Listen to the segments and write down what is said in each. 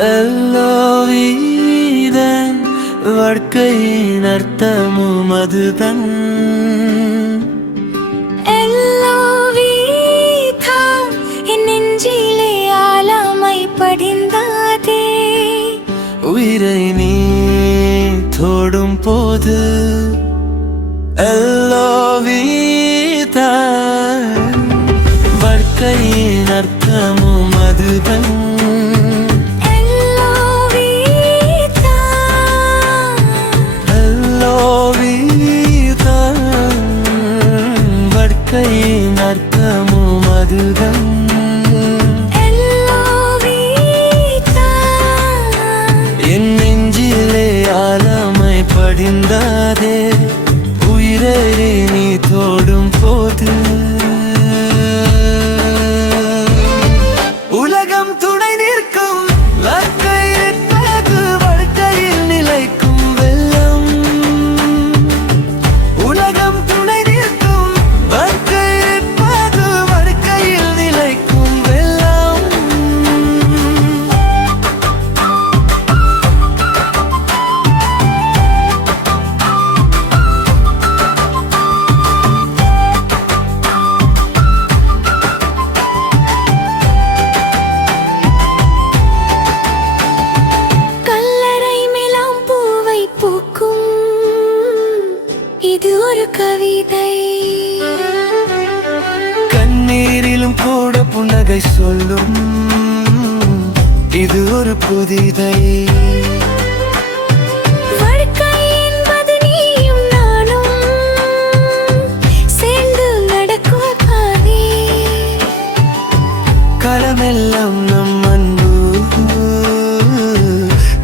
எல்லோவிதன் வாழ்க்கையின் அர்த்தமும் அதுதான். எல்லோவிதான் என் நெஞ்சிலே ஆழமை படிந்தாதே. உயிரை நீ தொடும் போது எல்லோவிதான் வாழ்க்கையின் அர்த்தமும் அதுதான். வாழ்க்கையின் அர்த்தமும் அதுதான். என் நெஞ்சிலே ஆழமை படிந்தாதே. உயிரை நீ தொடும் போது உலகம் துணை நிற்கும். வாழ்க்கையில் நிலைக்கும் வெள்ளம். உலகம் துணை நிற்கும். வாழ்க்கையில் நிலைக்கும் வெள்ளம். இது ஒரு கவிதை. கண்ணீரிலும் கூட புன்னகை சொல்லும். இது ஒரு புதிதை. வாழ்க்கை என்பது நீயும் நானும் சேர்ந்து நடக்கும் பாதை. களமெல்லாம் நம் அன்பு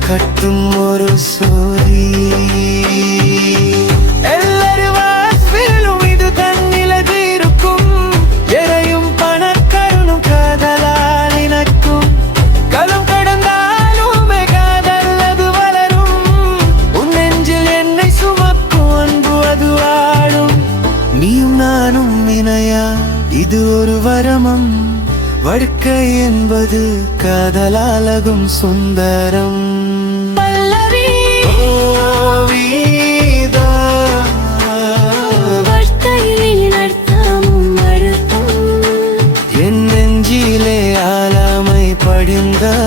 கட்டும் ஒரு சோரி. நானும் இணையா இது ஒரு வரமம். வாழ்க்கை என்பது காதலாலகும் சுந்தரம். வாழ்க்கையின் அர்த்தமும் அழுத்தம் என் நெஞ்சிலே ஆழமை படிந்த